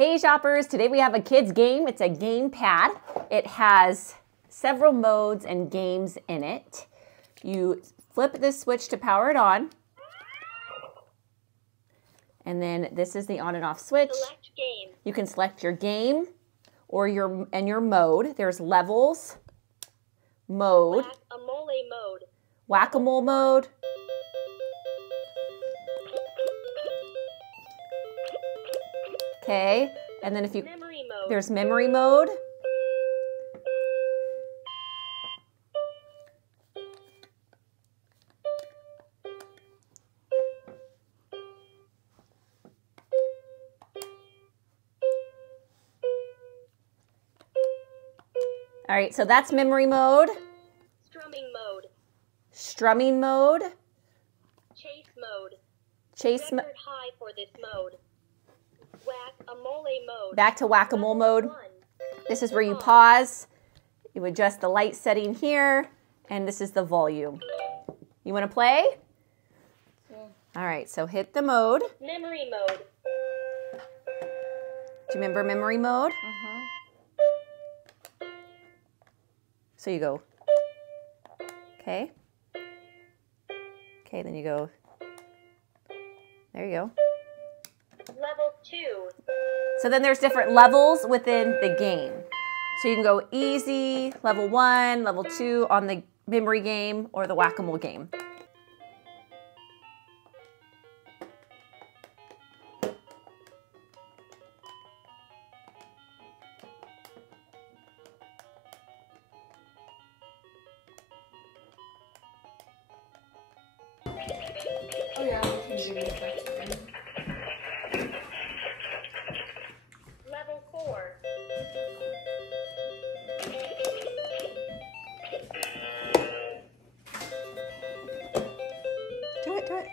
Hey shoppers, today we have a kids game. It's a Gamepad. It has several modes and games in it. You flip this switch to power it on. And then this is the on and off switch. Select game. You can select your game or your mode. There's levels, mode, Whack-a-mole mode. whack-a-mole mode, okay, and then Memory mode. there's memory mode. All right, so that's memory mode. Strumming mode. Strumming mode. Chase mode. Chase mode. Record high for this mode. Whack-a-mole mode. Back to whack-a-mole mode. One. This is where you pause. You adjust the light setting here, and this is the volume. You want to play? Yeah. All right, so hit the mode. Memory mode. Do you remember memory mode? So you go, okay. Okay, then you go, there you go. Level 2. So then there's different levels within the game. So you can go easy, level 1, level 2 on the memory game or the whack-a-mole game. Oh yeah, we can do that. Level 4. Do it, do it.